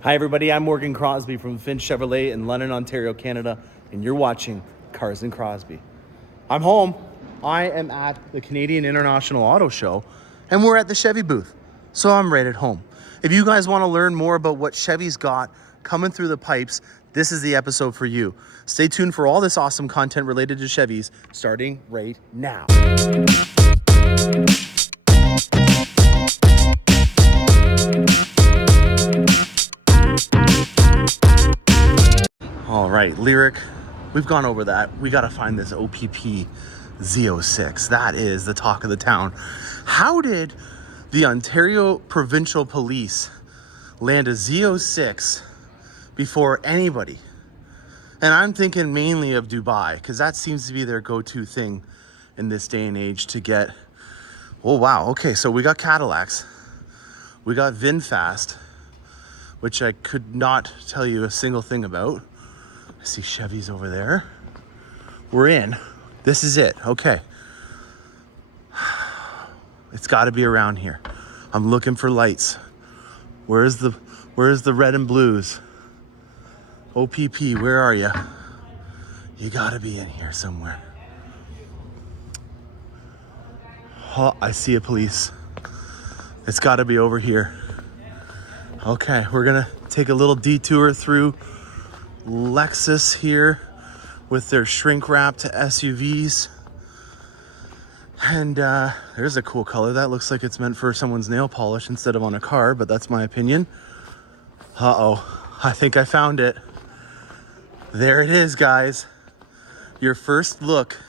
Hi everybody, I'm Mcrosbie from Finch Chevrolet in London, Ontario, Canada, and you're watching Cars and Crosby. I'm home. I am at the Canadian International Auto Show, and we're at the Chevy booth, so I'm right at home. If you guys want to learn more about what Chevy's got coming through the pipes, this is the episode for you. Stay tuned for all this awesome content related to Chevys, starting right now. All right, Lyric, we've gone over that. We got to find this OPP Z06. That is the talk of the town. How did the Ontario Provincial Police land a Z06 before anybody? And I'm thinking mainly of Dubai, because that seems to be their go-to thing in this day and age to get. Oh, wow. Okay, so we got Cadillacs. We got VinFast, which I could not tell you a single thing about. I see Chevys over there. We're in. This is it. Okay. It's got to be around here. I'm looking for lights. Where's the red and blues? OPP, where are you? You got to be in here somewhere. Oh, I see a police. It's got to be over here. Okay, we're going to take a little detour through Lexus here with their shrink wrapped SUVs. And there's a cool color. That looks like it's meant for someone's nail polish instead of on a car, but that's my opinion. Uh-oh, I think I found it. There it is, guys. Your first look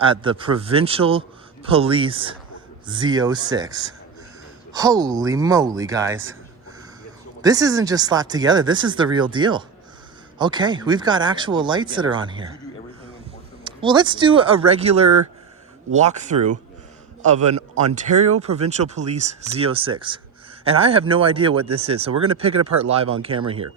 at the Provincial Police Z06. Holy moly, guys. This isn't just slapped together. This is the real deal. Okay, we've got actual lights that are on here. Well, let's do a regular walkthrough of an Ontario Provincial Police Z06. And I have no idea what this is, so we're gonna pick it apart live on camera here.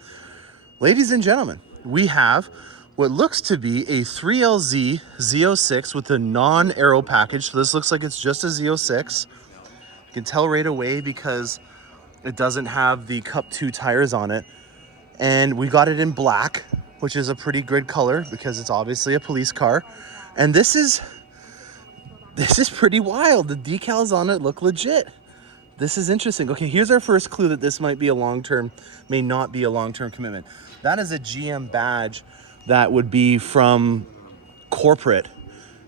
Ladies and gentlemen, we have what looks to be a 3LZ Z06 with a non-aero package. So this looks like it's just a Z06. You can tell right away because it doesn't have the Cup 2 tires on it. And we got it in black, which is a pretty good color because it's obviously a police car. And this is pretty wild. The decals on it look legit. This is interesting. Okay, here's our first clue that this might be a long-term, may not be a long-term commitment. That is a GM badge that would be from corporate.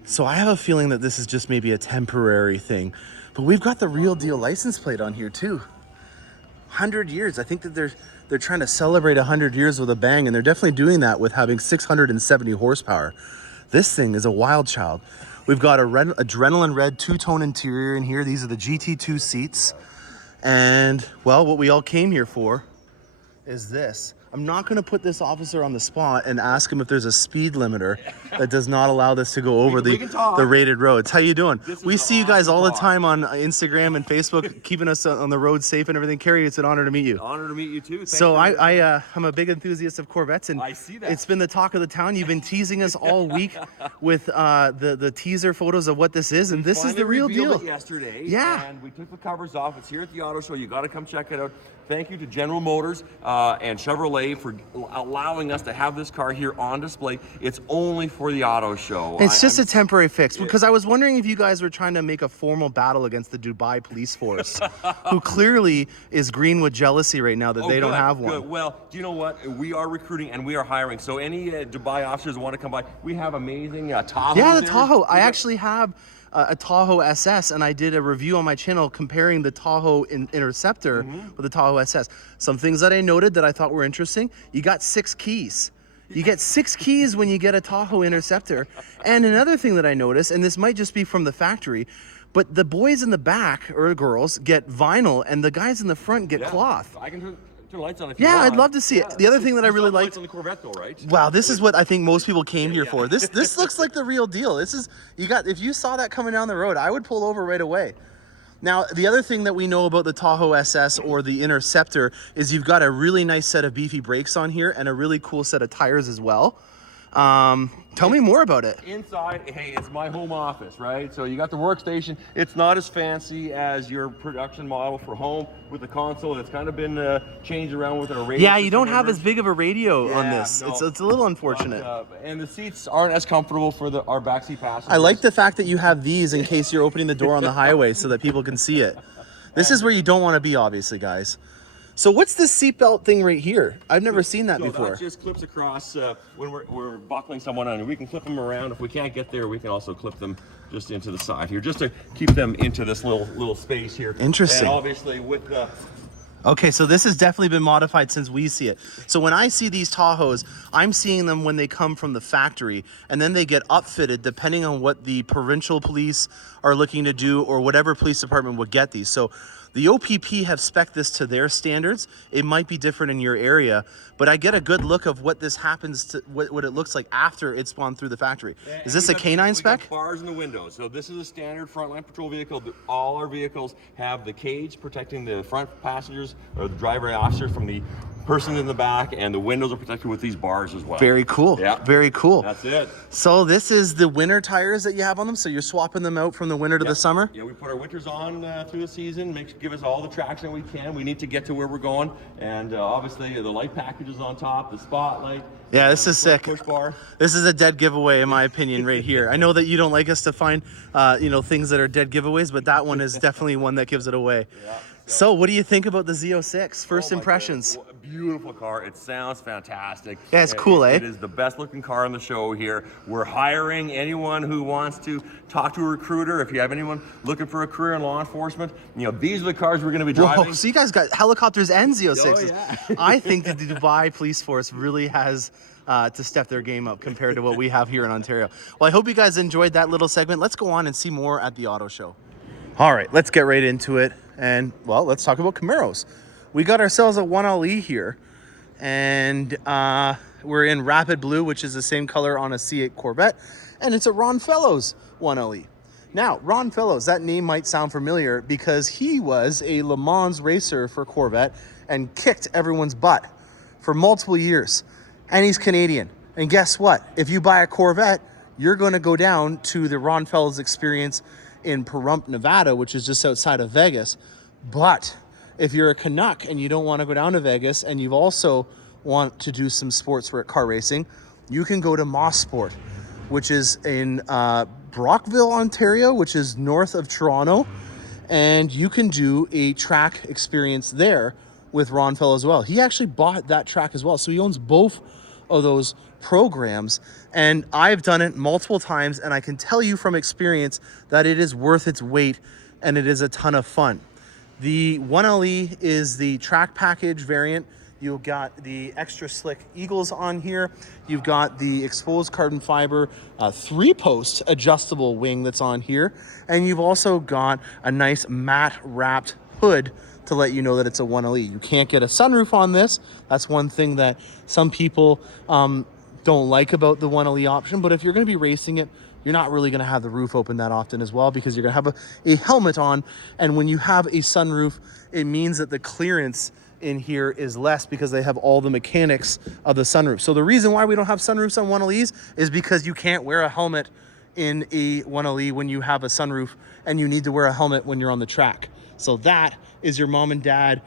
So I have a feeling that this is just maybe a temporary thing. But we've got the real deal license plate on here too. 100 years. I think that they're trying to celebrate 100 years with a bang, and they're definitely doing that with having 670 horsepower. This thing is a wild child. We've got a adrenaline red two-tone interior in here. These are the GT2 seats. And, well, what we all came here for is this. I'm not going to put this officer on the spot and ask him if there's a speed limiter that does not allow this to go over the rated roads. How you doing? We see you guys all the time on Instagram and Facebook, keeping us on the road safe and everything. Kerry, it's an honor to meet you. Honor to meet you too. So I'm a big enthusiast of Corvettes, and I see that. It's been the talk of the town. You've been teasing us all week with the teaser photos of what this is, and this is the real deal. It yesterday, yeah. And we took the covers off. It's here at the auto show. You got to come check it out. Thank you to General Motors and Chevrolet for allowing us to have this car here on display. It's only for the auto show. It's just a temporary fix, because I was wondering if you guys were trying to make a formal battle against the Dubai police force, who clearly is green with jealousy right now that they don't have one. Good. Well, do you know what? We are recruiting and we are hiring. So any Dubai officers want to come by, we have amazing Tahoe. Yeah, the Tahoe. I actually have a Tahoe SS, and I did a review on my channel comparing the Tahoe Interceptor with the Tahoe SS. Some things that I noted that I thought were interesting. You got 6 keys. You get 6 keys when you get a Tahoe Interceptor. And another thing that I noticed, and this might just be from the factory, but the boys in the back, or girls, get vinyl, and the guys in the front get cloth. I can turn lights on if you Yeah, want. I'd love to see it. The other thing that I really liked. On the Corvette though, right? Wow, this is what I think most people came here for. This looks like the real deal. This is, if you saw that coming down the road, I would pull over right away. Now, the other thing that we know about the Tahoe SS or the Interceptor is you've got a really nice set of beefy brakes on here and a really cool set of tires as well. Tell me more about it. Inside, hey, it's my home office, right? So you got the workstation. It's not as fancy as your production model for home with the console. It's kind of been changed around with our radio. Yeah, you don't have as big of a radio on this. No. It's a little unfortunate. And the seats aren't as comfortable for our backseat passengers. I like the fact that you have these in case you're opening the door on the highway so that people can see it. This is where you don't want to be, obviously, guys. So what's this seatbelt thing right here? I've never seen that before. That just clips across when we're buckling someone on. We can clip them around. If we can't get there, we can also clip them just into the side here, just to keep them into this little space here. Interesting. And obviously with the... Okay, so this has definitely been modified since we see it. So when I see these Tahoes, I'm seeing them when they come from the factory, and then they get upfitted depending on what the provincial police are looking to do or whatever police department would get these. So the OPP have spec'd this to their standards. It might be different in your area, but I get a good look of what this happens to, what it looks like after it's gone through the factory. Is this a K9 spec? We got bars in the windows. So this is a standard frontline patrol vehicle. All our vehicles have the cage protecting the front passengers or the driver and officer from the person in the back, and the windows are protected with these bars as well. Very cool. Yeah. Very cool. That's it. So this is the winter tires that you have on them. So you're swapping them out from the winter to the summer? Yeah, we put our winters on through the season, give us all the traction we can. We need to get to where we're going. And obviously the light package is on top, the spotlight. Yeah, this is sick. Push bar. This is a dead giveaway, in my opinion, right here. I know that you don't like us to find, things that are dead giveaways, but that one is definitely one that gives it away. Yeah. So what do you think about the Z06? First impressions? God. Beautiful car. It sounds fantastic. Yeah, it's cool, eh? It is the best looking car on the show here. We're hiring anyone who wants to talk to a recruiter. If you have anyone looking for a career in law enforcement, these are the cars we're going to be driving. Whoa, so you guys got helicopters and Z06s. Oh, yeah. I think that the Dubai Police Force really has to step their game up compared to what we have here in Ontario. Well, I hope you guys enjoyed that little segment. Let's go on and see more at the auto show. All right, let's get right into it. And, well, let's talk about Camaros. We got ourselves a 1LE here, and we're in Rapid Blue, which is the same color on a C8 Corvette, and it's a Ron Fellows 1LE. Now, Ron Fellows, that name might sound familiar because he was a Le Mans racer for Corvette and kicked everyone's butt for multiple years. And he's Canadian. And guess what? If you buy a Corvette, you're going to go down to the Ron Fellows experience in Pahrump, Nevada, which is just outside of Vegas. But if you're a Canuck and you don't want to go down to Vegas and you also want to do some sports car racing, you can go to Moss Sport, which is in Brockville, Ontario, which is north of Toronto, and you can do a track experience there with Ron Fellows as well. He actually bought that track as well, so he owns both of those programs, and I've done it multiple times, and I can tell you from experience that it is worth its weight and it is a ton of fun. The 1LE is the track package variant. You've got the extra slick Eagles on here. You've got the exposed carbon fiber 3-post adjustable wing that's on here, and you've also got a nice matte wrapped hood to let you know that it's a 1LE. You can't get a sunroof on this. That's one thing that some people don't like about the 1LE option, but if you're going to be racing it, you're not really going to have the roof open that often as well, because you're going to have a helmet on, and when you have a sunroof, it means that the clearance in here is less because they have all the mechanics of the sunroof. So the reason why we don't have sunroofs on 1LEs is because you can't wear a helmet in a 1LE when you have a sunroof, and you need to wear a helmet when you're on the track. So that is your mom and dad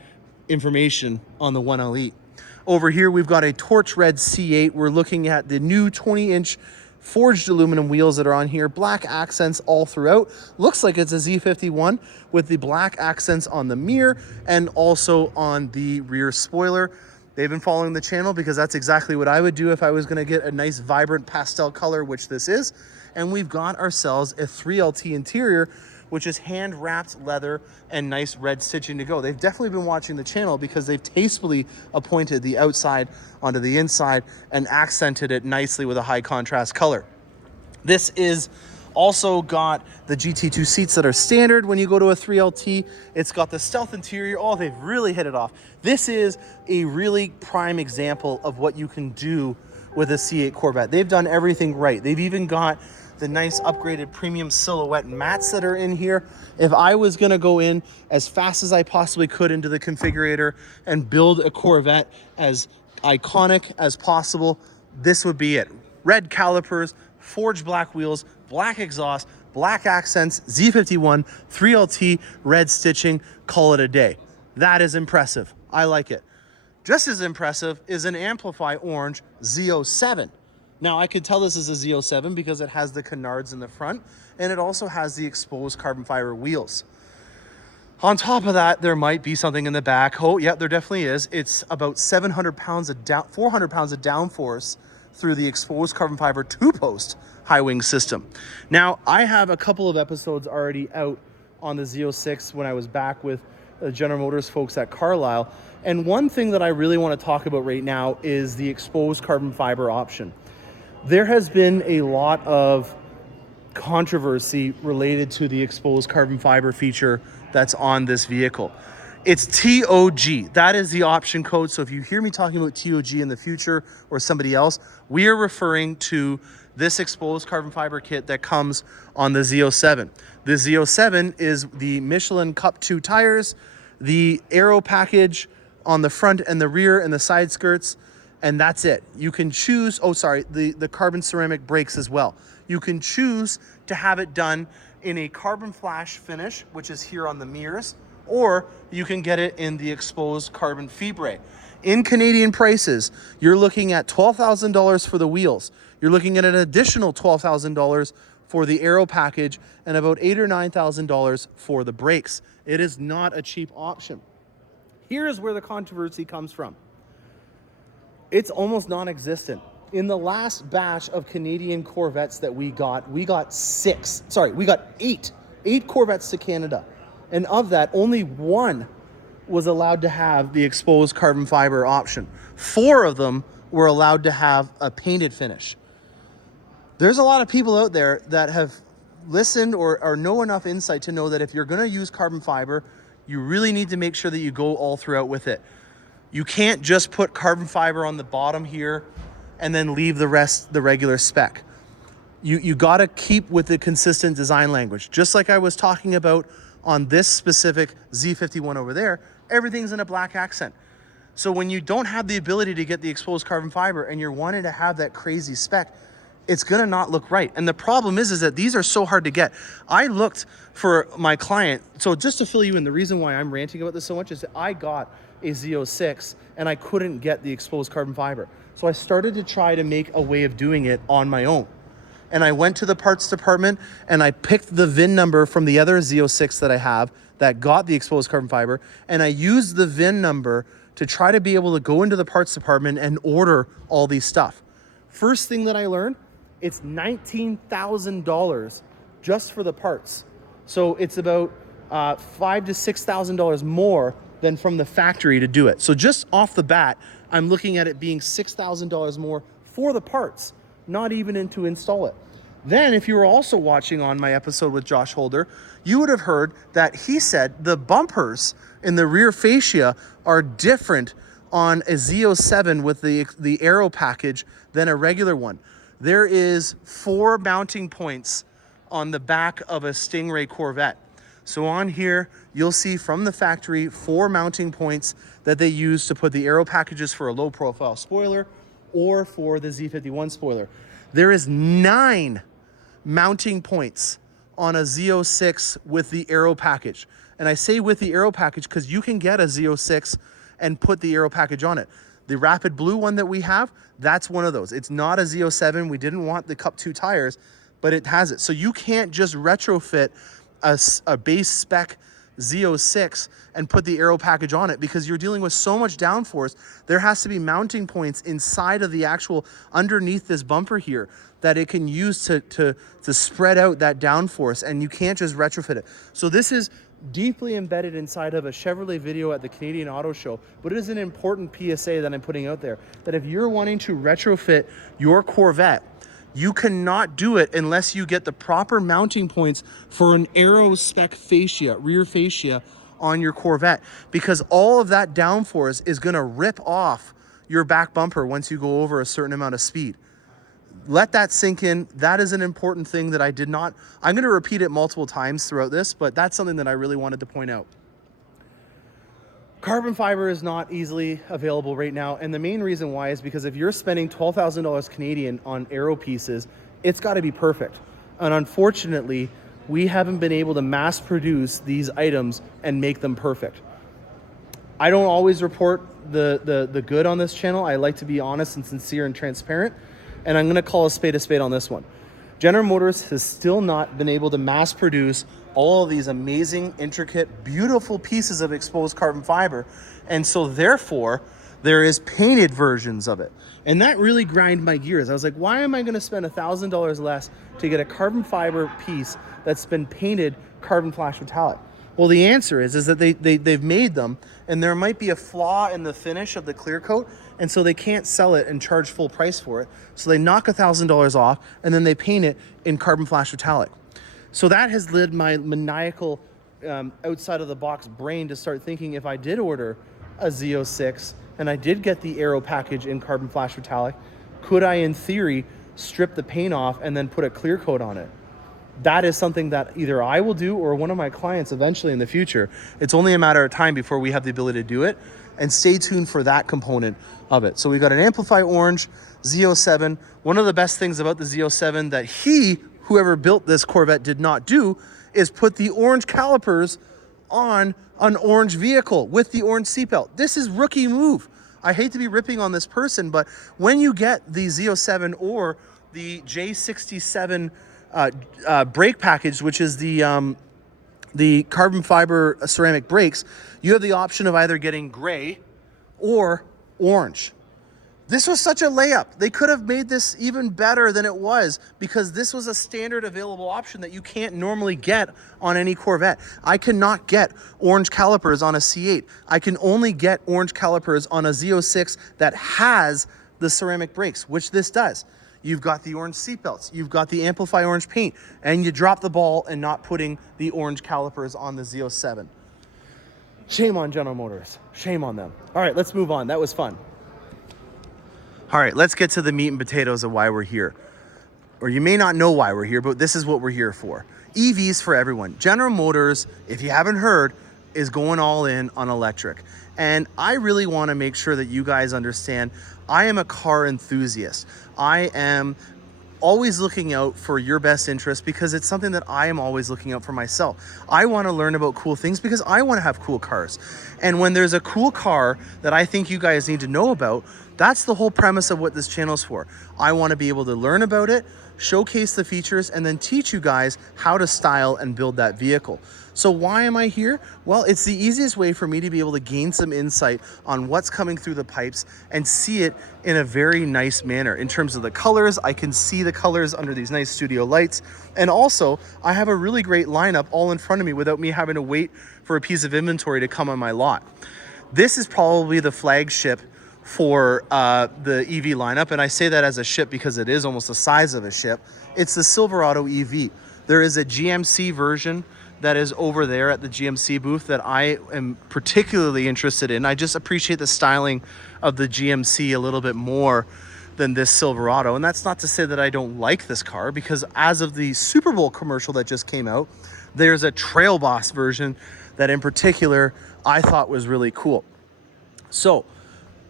information on the 1LE. Over here, we've got a torch red C8. We're looking at the new 20-inch forged aluminum wheels that are on here. Black accents all throughout. Looks like it's a Z51 with the black accents on the mirror and also on the rear spoiler. They've been following the channel because that's exactly what I would do if I was going to get a nice vibrant pastel color, which this is. And we've got ourselves a 3LT interior, which is hand-wrapped leather and nice red stitching to go. They've definitely been watching the channel because they've tastefully appointed the outside onto the inside and accented it nicely with a high contrast color. This is also got the GT2 seats that are standard when you go to a 3LT. It's got the stealth interior. Oh, they've really hit it off. This is a really prime example of what you can do with a C8 Corvette. They've done everything right. They've even got the nice upgraded premium silhouette mats that are in here. If I was gonna go in as fast as I possibly could into the configurator and build a Corvette as iconic as possible, this would be it. red calipers, forged black wheels, black exhaust, black accents, Z51, 3LT, red stitching, call it a day. That is impressive. I like it. Just as impressive is an Amplify Orange Z07. Now, I could tell this is a Z07 because it has the canards in the front, and it also has the exposed carbon fiber wheels. On top of that, there might be something in the back. Oh, yeah, there definitely is. It's about 400 pounds of downforce through the exposed carbon fiber two-post high wing system. Now, I have a couple of episodes already out on the Z06 when I was back with the General Motors folks at Carlisle. And one thing that I really want to talk about right now is the exposed carbon fiber option. There has been a lot of controversy related to the exposed carbon fiber feature that's on this vehicle. It's TOG. That is the option code. So if you hear me talking about TOG in the future or somebody else, we are referring to this exposed carbon fiber kit that comes on the Z07. The Z07 is the Michelin Cup 2 tires, the aero package on the front and the rear and the side skirts, and that's it. You can choose, the carbon ceramic brakes as well. You can choose to have it done in a carbon flash finish, which is here on the mirrors, or you can get it in the exposed carbon fibre. In Canadian prices, you're looking at $12,000 for the wheels. You're looking at an additional $12,000 for the aero package and about $8,000 or $9,000 for the brakes. It is not a cheap option. Here's where the controversy comes from. It's almost non-existent. In the last batch of Canadian Corvettes that we got eight Corvettes to Canada. And of that, only one was allowed to have the exposed carbon fiber option. 4 of them were allowed to have a painted finish. There's a lot of people out there that have listened or know enough insight to know that if you're going to use carbon fiber, you really need to make sure that you go all throughout with it. You can't just put carbon fiber on the bottom here and then leave the rest the regular spec. You got to keep with the consistent design language. Just like I was talking about on this specific Z51 over there, everything's in a black accent. So when you don't have the ability to get the exposed carbon fiber and you're wanting to have that crazy spec, it's gonna not look right. And the problem is that these are so hard to get. I looked for my client, so just to fill you in, the reason why I'm ranting about this so much is that I got a Z06 and I couldn't get the exposed carbon fiber. So I started to try to make a way of doing it on my own. And I went to the parts department and I picked the VIN number from the other Z06 that I have that got the exposed carbon fiber, and I used the VIN number to try to be able to go into the parts department and order all these stuff. First thing that I learned, it's $19,000 just for the parts. So it's about $5,000 to $6,000 more than from the factory to do it. So just off the bat, I'm looking at it being $6,000 more for the parts, not even in to install it. Then if you were also watching on my episode with Josh Holder, you would have heard that he said the bumpers in the rear fascia are different on a Z07 with the aero package than a regular one. There is 4 mounting points on the back of a Stingray Corvette. So on here, you'll see from the factory 4 mounting points that they use to put the aero packages for a low profile spoiler or for the Z51 spoiler. There is 9 mounting points on a Z06 with the aero package. And I say with the aero package because you can get a Z06 and put the aero package on it. The Rapid Blue one that we have, that's one of those. It's not a Z07. We didn't want the Cup 2 tires, but it has it. So you can't just retrofit a base spec Z06 and put the aero package on it because you're dealing with so much downforce. There has to be mounting points inside of the actual, underneath this bumper here, that it can use to spread out that downforce, and you can't just retrofit it. So this is deeply embedded inside of a Chevrolet video at the Canadian Autoshow, but it is an important PSA that I'm putting out there, that if you're wanting to retrofit your Corvette, you cannot do it unless you get the proper mounting points for an aero spec fascia, rear fascia on your Corvette, because all of that downforce is gonna rip off your back bumper once you go over a certain amount of speed. Let that sink in. That is an important thing that I'm going to repeat it multiple times throughout this, but that's something that I really wanted to point out. Carbon fiber is not easily available right now, and the main reason why is because if you're spending $12,000 Canadian on aero pieces, it's got to be perfect. And unfortunately, we haven't been able to mass produce these items and make them perfect. I don't always report the good on this channel. I like to be honest and sincere and transparent, and I'm going to call a spade on this one. General Motors has still not been able to mass produce all of these amazing, intricate, beautiful pieces of exposed carbon fiber. And so therefore, there is painted versions of it. And that really grind my gears. I was like, why am I gonna spend $1,000 less to get a carbon fiber piece that's been painted carbon flash metallic? Well, the answer is that they've made them, and there might be a flaw in the finish of the clear coat, and so they can't sell it and charge full price for it. So they knock $1,000 off, and then they paint it in carbon flash metallic. So that has led my maniacal outside of the box brain to start thinking, if I did order a Z06 and I did get the aero package in carbon flash metallic, could I in theory strip the paint off and then put a clear coat on it? That is something that either I will do or one of my clients eventually in the future. It's only a matter of time before we have the ability to do it, and stay tuned for that component of it. So we got an Amplify Orange Z07. One of the best things about the Z07 that whoever built this Corvette did not do is put the orange calipers on an orange vehicle with the orange seatbelt. This is rookie move. I hate to be ripping on this person, but when you get the Z07 or the J67 brake package, which is the carbon fiber ceramic brakes, you have the option of either getting gray or orange. This was such a layup. They could have made this even better than it was, because this was a standard available option that you can't normally get on any Corvette. I cannot get orange calipers on a C8. I can only get orange calipers on a Z06 that has the ceramic brakes, which this does. You've got the orange seatbelts, you've got the Amplify orange paint, and you drop the ball in not putting the orange calipers on the Z07. Shame on General Motors. Shame on them. All right, let's move on. That was fun. All right, let's get to the meat and potatoes of why we're here. Or you may not know why we're here, but this is what we're here for. EVs for everyone. General Motors, if you haven't heard, is going all in on electric. And I really want to make sure that you guys understand, I am a car enthusiast. I am always looking out for your best interest because it's something that I am always looking out for myself. I want to learn about cool things because I want to have cool cars. And when there's a cool car that I think you guys need to know about, that's the whole premise of what this channel is for. I want to be able to learn about it, showcase the features, and then teach you guys how to style and build that vehicle. So why am I here? Well, it's the easiest way for me to be able to gain some insight on what's coming through the pipes and see it in a very nice manner. In terms of the colors, I can see the colors under these nice studio lights. And also, I have a really great lineup all in front of me without me having to wait for a piece of inventory to come on my lot. This is probably the flagship for the EV lineup, and I say that as a ship because it is almost the size of a ship. It's the Silverado EV. There is a GMC version that is over there at the GMC booth that I am particularly interested in. I just appreciate the styling of the GMC a little bit more than this Silverado, and that's not to say that I don't like this car, because as of the Super Bowl commercial that just came out, there's a Trail Boss version that in particular I thought was really cool. So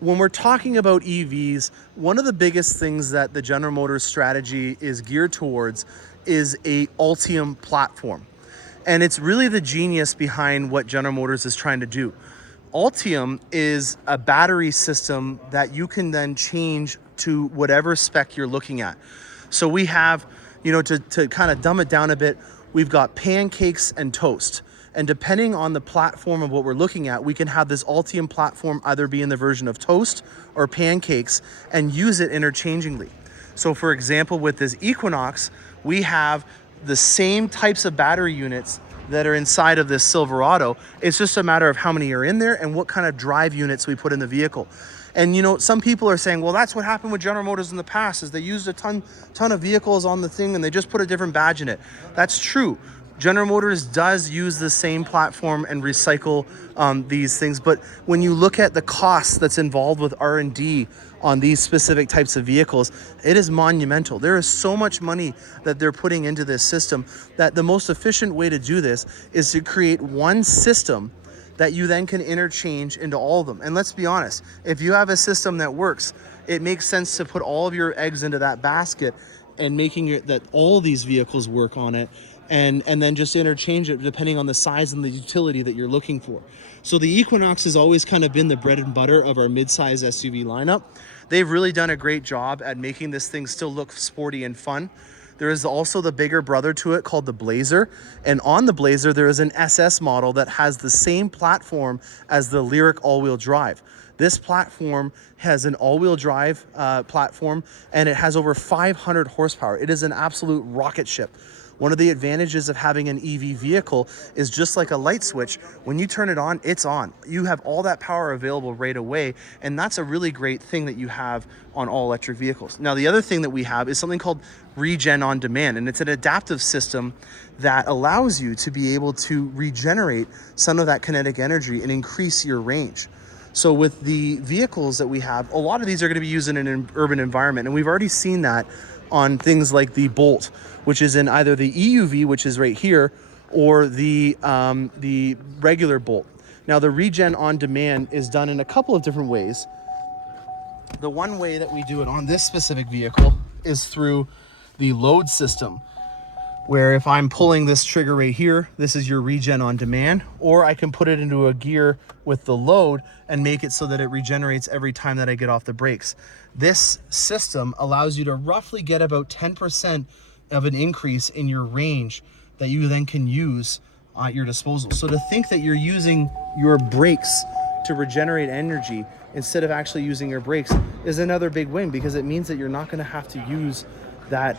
when we're talking about EVs, one of the biggest things that the General Motors strategy is geared towards is a Ultium platform. And it's really the genius behind what General Motors is trying to do. Ultium is a battery system that you can then change to whatever spec you're looking at. So we have, to kind of dumb it down a bit, we've got pancakes and toast. And depending on the platform of what we're looking at, we can have this Ultium platform either be in the version of toast or pancakes and use it interchangeably. So for example, with this Equinox, we have the same types of battery units that are inside of this Silverado. It's just a matter of how many are in there and what kind of drive units we put in the vehicle. And some people are saying, well, that's what happened with General Motors in the past, is they used a ton of vehicles on the thing and they just put a different badge in it. That's true. General Motors does use the same platform and recycle these things, but when you look at the cost that's involved with R&D on these specific types of vehicles, it is monumental. There is so much money that they're putting into this system that the most efficient way to do this is to create one system that you then can interchange into all of them. And let's be honest, if you have a system that works, it makes sense to put all of your eggs into that basket and making it that all these vehicles work on it, and then just interchange it depending on the size and the utility that you're looking for. So the Equinox has always kind of been the bread and butter of our mid-size SUV lineup. They've really done a great job at making this thing still look sporty and fun. There is also the bigger brother to it called the Blazer. And on the Blazer, there is an SS model that has the same platform as the Lyriq all-wheel drive. This platform has an all-wheel drive platform, and it has over 500 horsepower. It is an absolute rocket ship. One of the advantages of having an EV vehicle is just like a light switch. When you turn it on, it's on. You have all that power available right away, and that's a really great thing that you have on all electric vehicles. Now, the other thing that we have is something called Regen on Demand, and it's an adaptive system that allows you to be able to regenerate some of that kinetic energy and increase your range. So with the vehicles that we have, a lot of these are going to be used in an urban environment, and we've already seen that on things like the Bolt, which is in either the EUV, which is right here, or the regular Bolt. Now, the Regen on Demand is done in a couple of different ways. The one way that we do it on this specific vehicle is through the load system, where if I'm pulling this trigger right here, this is your Regen on Demand, or I can put it into a gear with the load and make it so that it regenerates every time that I get off the brakes. This system allows you to roughly get about 10% of an increase in your range that you then can use at your disposal. So to think that you're using your brakes to regenerate energy instead of actually using your brakes is another big win, because it means that you're not going to have to use that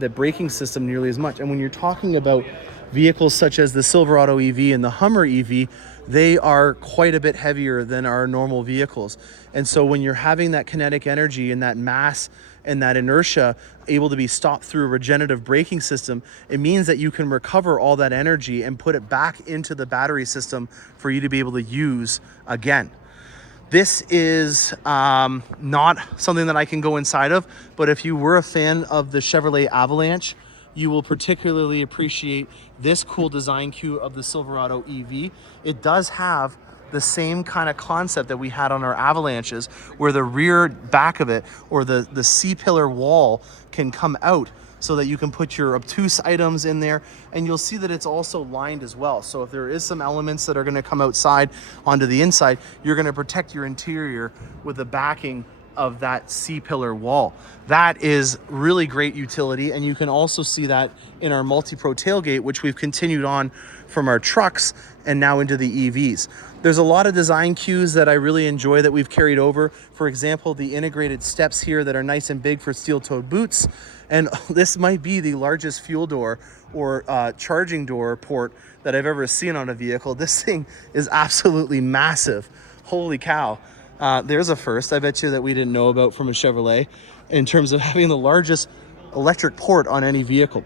the braking system nearly as much. And when you're talking about vehicles such as the Silverado EV and the Hummer EV, they are quite a bit heavier than our normal vehicles. And so when you're having that kinetic energy and that mass and that inertia able to be stopped through a regenerative braking system, it means that you can recover all that energy and put it back into the battery system for you to be able to use again. This is not something that I can go inside of, but if you were a fan of the Chevrolet Avalanche, you will particularly appreciate this cool design cue of the Silverado EV. It does have the same kind of concept that we had on our Avalanches, where the rear back of it, or the C-pillar wall, can come out so that you can put your obtuse items in there, and you'll see that it's also lined as well. So if there is some elements that are going to come outside onto the inside, you're going to protect your interior with the backing of that C-pillar wall. That is really great utility, and you can also see that in our multi-pro tailgate, which we've continued on from our trucks and now into the EVs. There's a lot of design cues that I really enjoy that we've carried over. For example, the integrated steps here that are nice and big for steel-toed boots. And this might be the largest fuel door or charging door port that I've ever seen on a vehicle. This thing is absolutely massive. Holy cow. There's a first, I bet you, that we didn't know about from a Chevrolet in terms of having the largest electric port on any vehicle.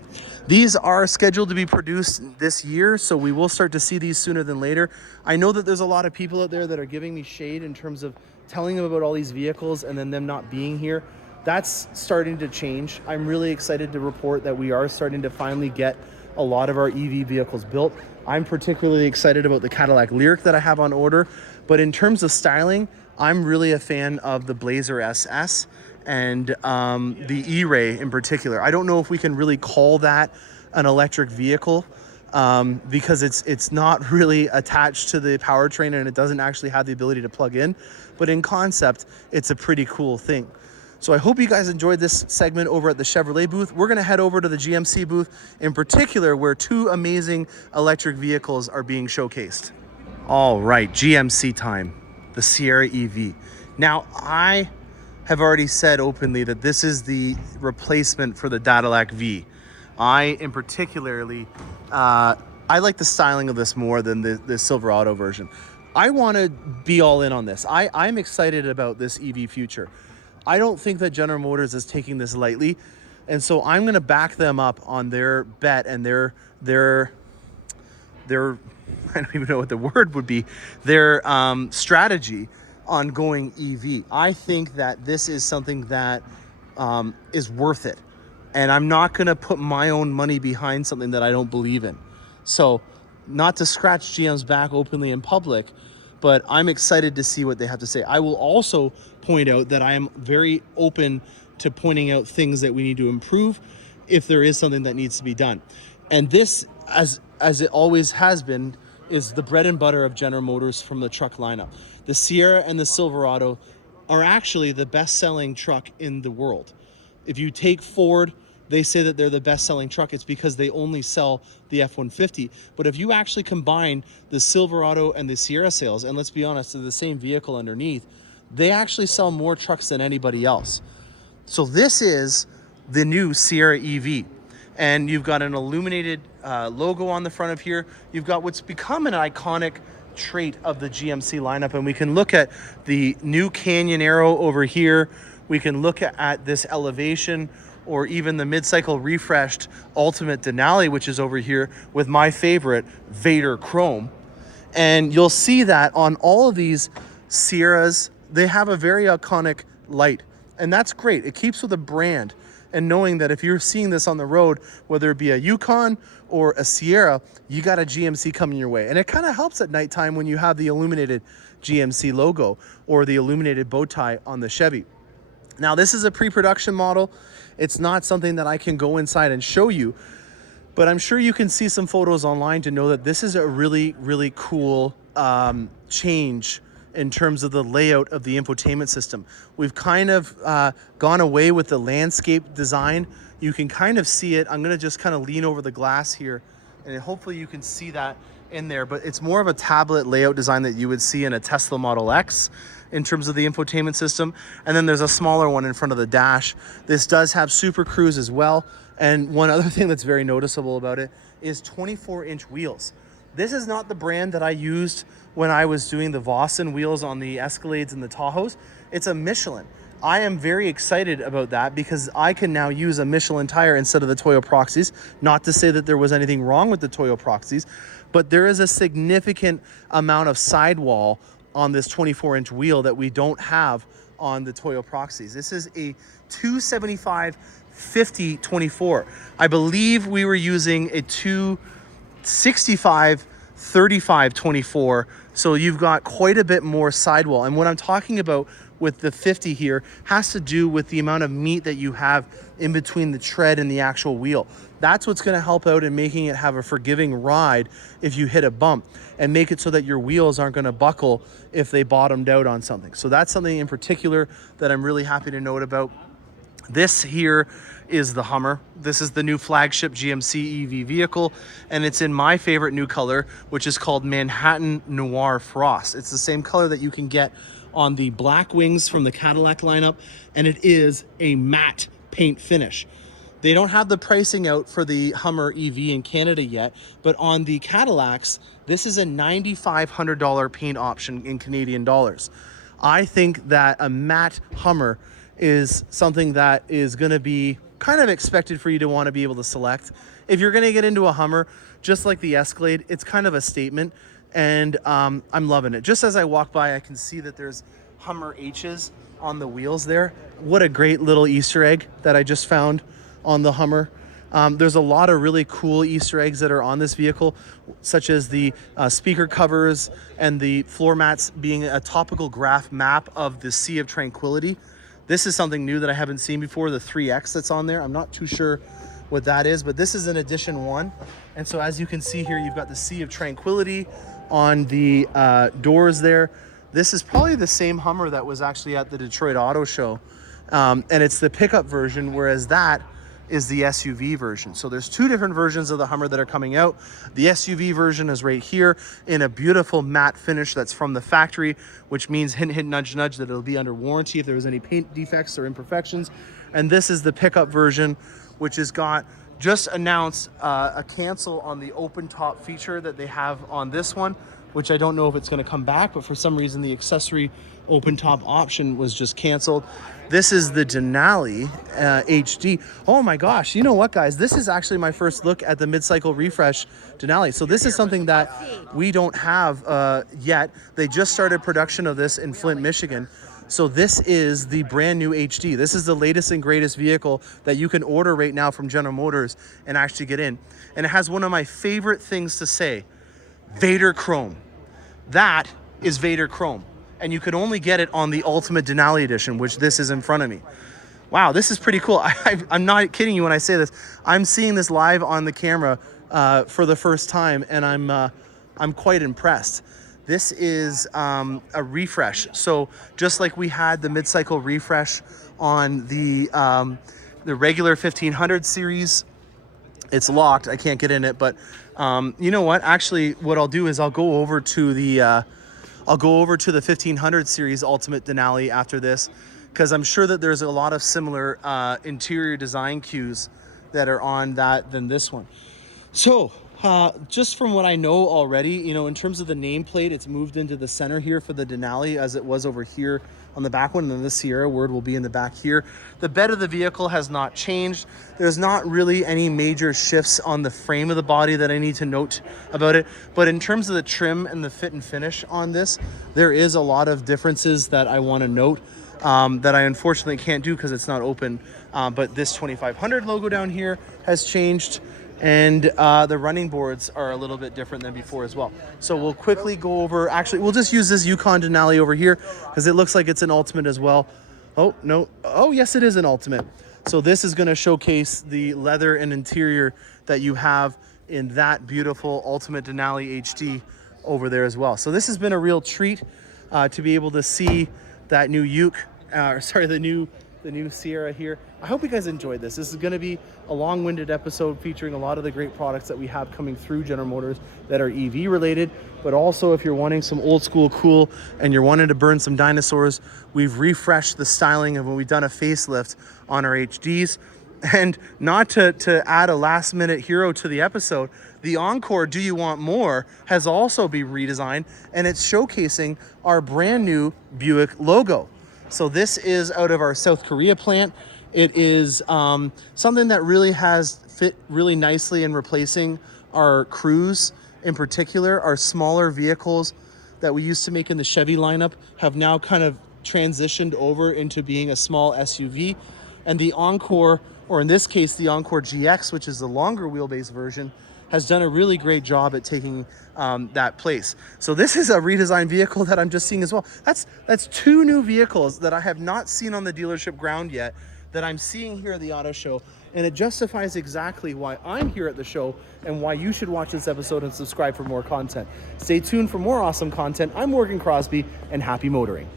These are scheduled to be produced this year, so we will start to see these sooner than later. I know that there's a lot of people out there that are giving me shade in terms of telling them about all these vehicles and then them not being here. That's starting to change. I'm really excited to report that we are starting to finally get a lot of our EV vehicles built. I'm particularly excited about the Cadillac Lyriq that I have on order, but in terms of styling, I'm really a fan of the Blazer SS and the E-Ray in particular. I don't know if we can really call that an electric vehicle because it's not really attached to the powertrain and it doesn't actually have the ability to plug in, but in concept, it's a pretty cool thing. So I hope you guys enjoyed this segment over at the Chevrolet booth. We're gonna head over to the GMC booth in particular, where two amazing electric vehicles are being showcased. All right, GMC time, the Sierra EV. Now, I have already said openly that this is the replacement for the Cadillac V. I, in particularly, I like the styling of this more than the Silverado version. I want to be all in on this. I'm excited about this EV future. I don't think that General Motors is taking this lightly, and so I'm going to back them up on their bet and their I don't even know what the word would be, their strategy on going EV. I think that this is something that is worth it, and I'm not going to put my own money behind something that I don't believe in. So not to scratch GM's back openly in public, but I'm excited to see what they have to say. I will also point out that I am very open to pointing out things that we need to improve if there is something that needs to be done. And this, as it always has been, is the bread and butter of General Motors from the truck lineup. The Sierra and the Silverado are actually the best-selling truck in the world. If you take Ford, they say that they're the best-selling truck. It's because they only sell the F-150. But if you actually combine the Silverado and the Sierra sales, and let's be honest, they're the same vehicle underneath, they actually sell more trucks than anybody else. So this is the new Sierra EV. And you've got an illuminated logo on the front of here. You've got what's become an iconic trait of the GMC lineup. And we can look at the new Canyon Arrow over here. We can look at this elevation, or even the mid-cycle refreshed Ultimate Denali, which is over here with my favorite, Vader Chrome. And you'll see that on all of these Sierras, they have a very iconic light. And that's great. It keeps with a brand. And knowing that if you're seeing this on the road, whether it be a Yukon or a Sierra, you got a GMC coming your way. And it kind of helps at nighttime when you have the illuminated GMC logo or the illuminated bow tie on the Chevy. Now, this is a pre-production model. It's not something that I can go inside and show you, but I'm sure you can see some photos online to know that this is a really, really cool change in terms of the layout of the infotainment system. We've kind of gone away with the landscape design. You can kind of see it. I'm gonna just kind of lean over the glass here, and hopefully you can see that in there, but it's more of a tablet layout design that you would see in a Tesla Model X in terms of the infotainment system. And then there's a smaller one in front of the dash. This does have Super Cruise as well. And one other thing that's very noticeable about it is 24-inch wheels. This is not the brand that I used when I was doing the Vossen wheels on the Escalades and the Tahoes. It's a Michelin. I am very excited about that because I can now use a Michelin tire instead of the Toyo Proxys. Not to say that there was anything wrong with the Toyo Proxys, but there is a significant amount of sidewall on this 24-inch wheel that we don't have on the Toyo Proxys. This is a 275/50/24. I believe we were using a 265/35/24. So you've got quite a bit more sidewall. And what I'm talking about with the 50 here has to do with the amount of meat that you have in between the tread and the actual wheel. That's what's going to help out in making it have a forgiving ride if you hit a bump, and make it so that your wheels aren't going to buckle if they bottomed out on something. So that's something in particular that I'm really happy to note about. This here is the Hummer. This is the new flagship GMC EV vehicle, and it's in my favorite new color, which is called Manhattan Noir Frost. It's the same color that you can get on the black wings from the Cadillac lineup, and it is a matte paint finish. They don't have the pricing out for the Hummer EV in Canada yet, but on the Cadillacs, this is a $9,500 paint option in Canadian dollars. I think that a matte Hummer is something that is going to be kind of expected for you to want to be able to select. If you're going to get into a Hummer, just like the Escalade, it's kind of a statement, and I'm loving it. Just as I walk by, I can see that there's Hummer H's on the wheels there. What a great little Easter egg that I just found on the Hummer. There's a lot of really cool Easter eggs that are on this vehicle, such as the speaker covers and the floor mats being a topical graph map of the Sea of Tranquility. This is something new that I haven't seen before, the 3X that's on there. I'm not too sure what that is, but this is an edition 1. And so as you can see here, you've got the Sea of Tranquility on the doors there. This is probably the same Hummer that was actually at the Detroit Auto Show. And it's the pickup version, whereas that is the SUV version. So there's two different versions of the Hummer that are coming out. The SUV version is right here in a beautiful matte finish that's from the factory, which means hint, hint, nudge, nudge, that it'll be under warranty if there was any paint defects or imperfections. And this is the pickup version, which has got just announced a cancel on the open top feature that they have on this one, which I don't know if it's going to come back, but for some reason the accessory open top option was just canceled. This is the Denali HD. Oh my gosh, you know what, guys? This is actually my first look at the mid-cycle refresh Denali. So this is something that we don't have yet. They just started production of this in Flint, Michigan. So this is the brand new HD. This is the latest and greatest vehicle that you can order right now from General Motors and actually get in. And it has one of my favorite things to say Vader Chrome. That is Vader Chrome. And you could only get it on the Ultimate Denali Edition, which this is in front of me. Wow, this is pretty cool. I'm not kidding you when I say this. I'm seeing this live on the camera for the first time, and I'm quite impressed. This is a refresh. So just like we had the mid-cycle refresh on the regular 1500 series, it's locked. I can't get in it, but you know what? Actually, what I'll do is I'll go over to the 1500 series Ultimate Denali after this, because I'm sure that there's a lot of similar interior design cues that are on that than this one. So just from what I know already, you know, in terms of the nameplate, it's moved into the center here for the Denali as it was over here on the back one, and then the Sierra word will be in the back here. The bed of the vehicle has not changed. There's not really any major shifts on the frame of the body that I need to note about it. But in terms of the trim and the fit and finish on this, there is a lot of differences that I want to note that I unfortunately can't do because it's not open. But this 2500 logo down here has changed. And the running boards are a little bit different than before as well. So we'll quickly go over, actually, we'll just use this Yukon Denali over here because it looks like it's an Ultimate as well. Oh, no. Oh, yes, it is an Ultimate. So this is going to showcase the leather and interior that you have in that beautiful Ultimate Denali HD over there as well. So this has been a real treat to be able to see that new the new Sierra here. I hope you guys enjoyed this. This is going to be a long-winded episode featuring a lot of the great products that we have coming through General Motors that are EV related, but also if you're wanting some old school cool and you're wanting to burn some dinosaurs, we've refreshed the styling and we've done a facelift on our HDs. And not to add a last minute hero to the episode, the Encore Do You Want More has also been redesigned, and it's showcasing our brand new Buick logo. So this is out of our South Korea plant. It is something that really has fit really nicely in replacing our Cruze. In particular, our smaller vehicles that we used to make in the Chevy lineup have now kind of transitioned over into being a small SUV. And the Encore, or in this case, the Encore GX, which is the longer wheelbase version, has done a really great job at taking that place. So this is a redesigned vehicle that I'm just seeing as well. That's two new vehicles that I have not seen on the dealership ground yet that I'm seeing here at the auto show. And it justifies exactly why I'm here at the show and why you should watch this episode and subscribe for more content. Stay tuned for more awesome content. I'm Morgan Crosby, and happy motoring.